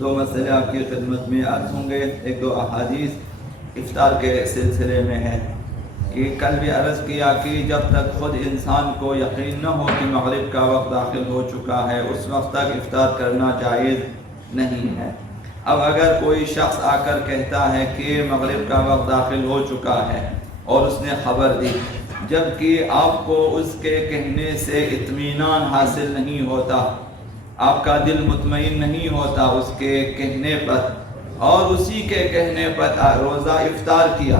دو مسئلے آپ کی خدمت میں عرض ہوں گے. ایک دو احادیث افطار کے سلسلے میں ہے کہ کل بھی عرض کیا کہ جب تک خود انسان کو یقین نہ ہو کہ مغرب کا وقت داخل ہو چکا ہے اس وقت تک افطار کرنا جائز نہیں ہے. اب اگر کوئی شخص آ کر کہتا ہے کہ مغرب کا وقت داخل ہو چکا ہے اور اس نے خبر دی، جبکہ آپ کو اس کے کہنے سے اطمینان حاصل نہیں ہوتا، آپ کا دل مطمئن نہیں ہوتا اس کے کہنے پر، اور اسی کے کہنے پر روزہ افطار کیا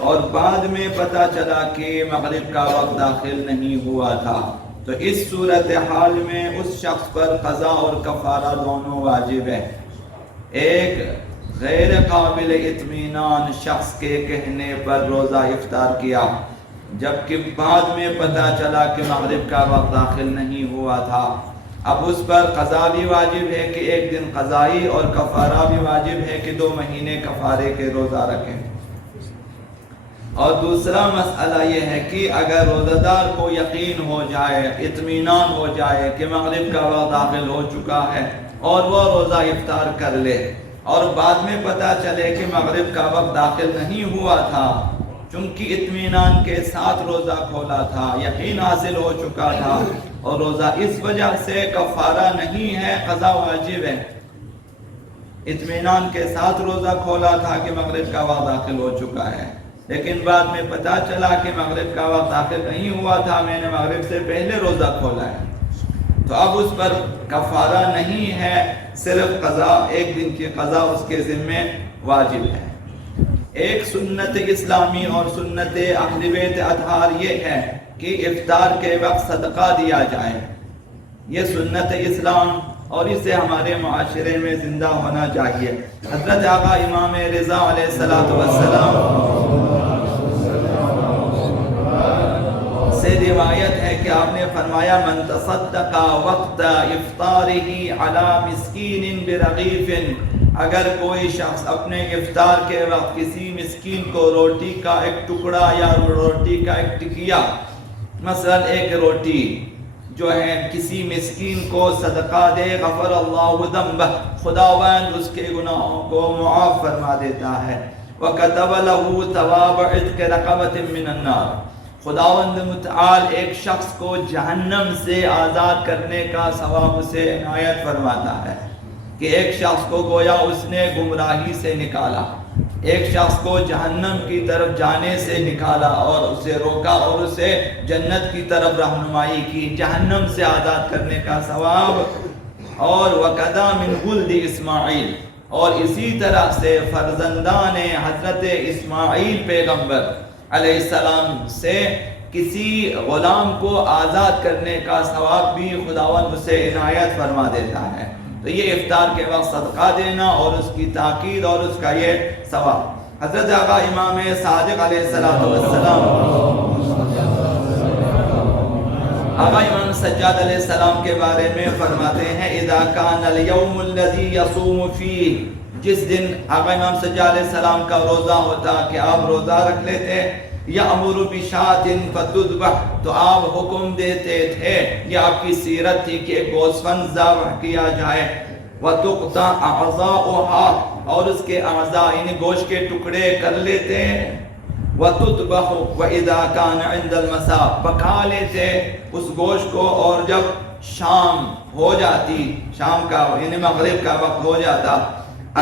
اور بعد میں پتہ چلا کہ مغرب کا وقت داخل نہیں ہوا تھا، تو اس صورتحال میں اس شخص پر قضا اور کفارہ دونوں واجب ہے. ایک غیر قابل اطمینان شخص کے کہنے پر روزہ افطار کیا جبکہ بعد میں پتہ چلا کہ مغرب کا وقت داخل نہیں ہوا تھا، اب اس پر قضا بھی واجب ہے کہ ایک دن قضائی اور کفارہ بھی واجب ہے کہ 2 مہینے کفارے کے روزہ رکھیں. اور دوسرا مسئلہ یہ ہے کہ اگر روزہ دار کو یقین ہو جائے، اطمینان ہو جائے کہ مغرب کا وقت داخل ہو چکا ہے اور وہ روزہ افطار کر لے اور بعد میں پتہ چلے کہ مغرب کا وقت داخل نہیں ہوا تھا، چونکہ اطمینان کے ساتھ روزہ کھولا تھا، یقین حاصل ہو چکا تھا اور روزہ اس وجہ سے کفارہ نہیں ہے، قضا واجب ہے. اطمینان کے ساتھ روزہ کھولا تھا کہ مغرب کا وقت داخل ہو چکا ہے، لیکن بعد میں پتہ چلا کہ مغرب کا وقت داخل نہیں ہوا تھا، میں نے مغرب سے پہلے روزہ کھولا ہے، تو اب اس پر کفارہ نہیں ہے، صرف قضا، ایک دن کی قضا اس کے ذمہ واجب ہے. ایک سنت اسلامی اور سنت اہل بیت اطہار یہ ہے کہ افطار کے وقت صدقہ دیا جائے. یہ سنت اسلام اور اسے ہمارے معاشرے میں زندہ ہونا چاہیے. حضرت آقا امام رضا علیہ السلام سے روایت ہے کہ آپ نے فرمایا من تصدق وقت افطارہ علی مسکین برغیف، اگر کوئی شخص اپنے افطار کے وقت کسی مسکین کو روٹی کا ایک ٹکڑا یا روٹی کا ایک ٹکیا، مثلا ایک روٹی جو ہے کسی مسکین کو صدقہ دے، غفر اللہ ذنبہ، خداوند اس کے گناہوں کو معاف فرما دیتا ہے. وَكَتَبَ لَهُ ثَوَابَ عِتْقِ رَقَبَةٍ مِّنَ النَّارِ، خداوند متعال ایک شخص کو جہنم سے آزاد کرنے کا ثواب اسے عنایت فرماتا ہے. کہ ایک شخص کو گویا اس نے گمراہی سے نکالا، ایک شخص کو جہنم کی طرف جانے سے نکالا اور اسے روکا اور اسے جنت کی طرف رہنمائی کی، جہنم سے آزاد کرنے کا ثواب. اور وَقَدَا مِنْ وُلْدِ اسماعیل، اور اسی طرح سے فرزندان حضرت اسماعیل پیغمبر علیہ السلام سے کسی غلام کو آزاد کرنے کا ثواب بھی خداوند اسے عنایت فرما دیتا ہے. تو یہ افطار کے وقت صدقہ دینا اور اس کی تاکید اور اس کا یہ ثواب. حضرت آقا امام صادق علیہ السلام، آقا امام سجاد علیہ السلام کے بارے میں فرماتے ہیں اذا کان اليوم الذي يصوم فيه، جس دن آقا امام سجاد علیہ السلام کا روزہ ہوتا کہ آپ روزہ رکھ لیتے، یأمر بشاة فتذبح، تو آپ حکم دیتے تھے، یہ آپ کی سیرت تھی کہ ایک گوسفند ذبح کیا جائے، وتقطع اعضاؤها، اور اس کے اعضاء یعنی گوشت کے ٹکڑے کر لیتے، وتذبح واذا كان عند المساء، پکا لیتے اس گوشت کو، اور جب شام ہو جاتی، شام کا یعنی مغرب کا وقت ہو جاتا،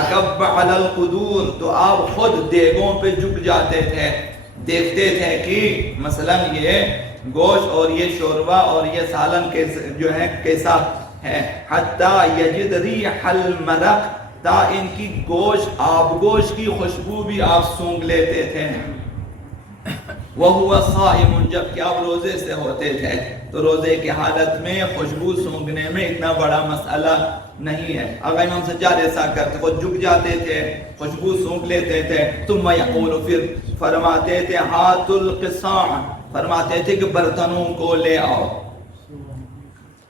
اکب علی القدور، تو آپ خود دیگوں پہ جھک جاتے تھے، دیکھتے تھے کہ مثلا یہ گوشت اور یہ شوربہ اور یہ سالن جو ہے کیسا ہے، حتی یجد ریح المرق، تا ان کی گوشت آب گوشت کی خوشبو بھی آپ سونگھ لیتے تھے. وَهُوَ صَائِمٌ، جب کہ آپ روزے سے ہوتے تھے، تو روزے کی حالت میں خوشبو سونگھنے میں اتنا بڑا مسئلہ نہیں ہے. اگر امام سجاد ایسا کرتے، خود جھک جاتے تھے، خوشبو سونگھ لیتے تھے. ثم یقول، پھر فرماتے تھے ہاتھ القصاع، فرماتے تھے کہ برتنوں کو لے آؤ،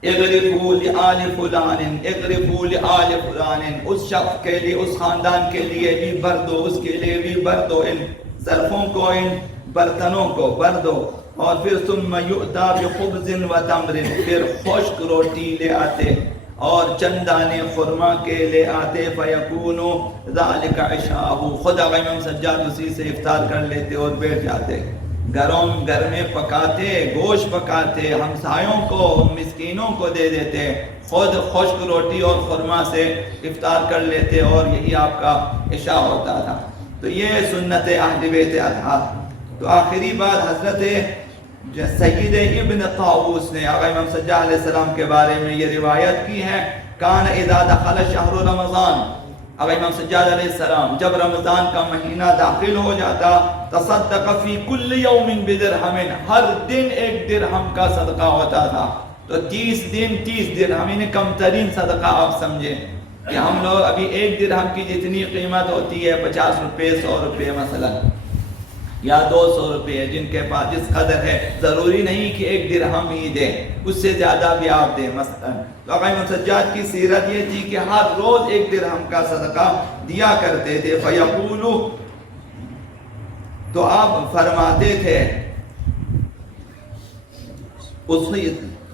اغرفوا لآل فلان، اغرفوا لآل فلان، اس شخص کے لیے، اس خاندان کے لیے بھی بھر دو، اس کے لیے بھی بھر دو، ان ظرفوں کو، ان برتنوں کو بھر دو. اور پھر ثم یؤتی بخبز و تمر، پھر خشک روٹی لے آتے، اور چند دانے خرما کے لے آتے، فیکون ذالک عشاءہ، خود آقا امام سجاد اسی سے افطار کر لیتے اور بیٹھ جاتے۔ گھر میں پکاتے، گوشت پکاتے، ہمسایوں کو، مسکینوں کو دے دیتے، خود خشک روٹی اور خرما سے افطار کر لیتے، اور یہی آپ کا عشاء ہوتا تھا۔ تو یہ سنت اہل بیت اطہار۔ تو آخری بات حضرت سید ابن طاووس نے آقا امام سجاد علیہ السلام کے بارے میں یہ روایت کی ہے، کان اذا دخل شہر رمضان، آقا امام سجاد علیہ السلام جب رمضان کا مہینہ داخل ہو جاتا، تصدق فی کل یوم بدرہم، ہر دن 1 درہم کا صدقہ ہوتا تھا۔ تو 30 دن 30 درہم، یعنی کم ترین صدقہ آپ سمجھیں کہ ہم لوگ ابھی 1 درہم کی جتنی قیمت ہوتی ہے 50 روپے 100 روپے مثلا، یا 200 روپے، جن کے پاس جس قدر ہے، ضروری نہیں کہ 1 درہم ہی دیں، اس سے زیادہ بھی آپ دیں مثلا۔ تو آقا امام سجاد کی سیرت یہ تھی کہ ہر روز 1 درہم کا صدقہ دیا کرتے تھے۔ فیقولو، تو آپ فرماتے تھے،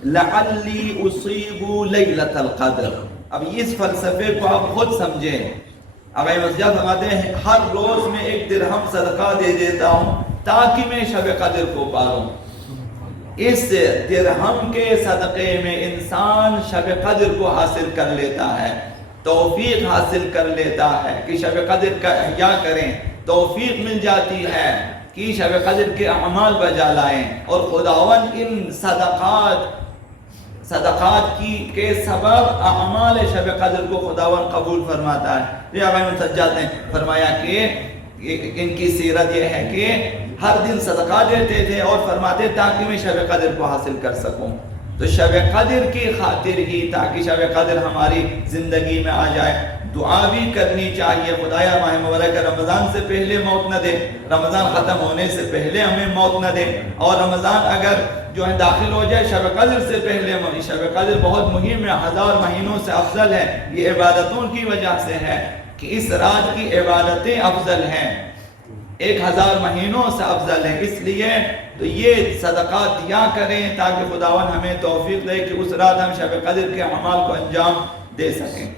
لعلی اصیب لیلۃ القدر۔ اب اس فلسفے کو آپ خود سمجھیں، آقا امام سجاد فرماتے ہیں ہر روز میں 1 درہم صدقہ دے دیتا ہوں تاکہ میں شب قدر کو پالوں۔ اس درہم کے صدقے میں انسان شب قدر کو حاصل کر لیتا ہے، توفیق حاصل کر لیتا ہے کہ شب قدر کا احیاء کریں، توفیق مل جاتی ہے کہ شب قدر کے اعمال بجا لائیں، اور خداوند ان صدقات کے سبب اعمال شب قدر کو خداوند قبول فرماتا ہے۔ یہ آقا امام سجاد نے فرمایا کہ ان کی سیرت یہ ہے کہ ہر دن صدقہ دیتے تھے اور فرماتے تاکہ میں شب قدر کو حاصل کر سکوں۔ تو شب قدر کی خاطر ہی، تاکہ شب قدر ہماری زندگی میں آ جائے، دعا بھی کرنی چاہیے، خدایا ماہ مبارک رمضان سے پہلے موت نہ دے، رمضان ختم ہونے سے پہلے ہمیں موت نہ دے، اور رمضان اگر جو ہے داخل ہو جائے شب قدر سے پہلے۔ شب قدر بہت مہم ہے، 1000 مہینوں سے افضل ہے، یہ عبادتوں کی وجہ سے ہے کہ اس رات کی عبادتیں افضل ہیں، 1000 مہینوں سے افضل ہے، اس لیے تو یہ صدقات دیا کریں تاکہ خداوند ہمیں توفیق دے کہ اس رات ہم شب قدر کے اعمال کو انجام دے سکیں۔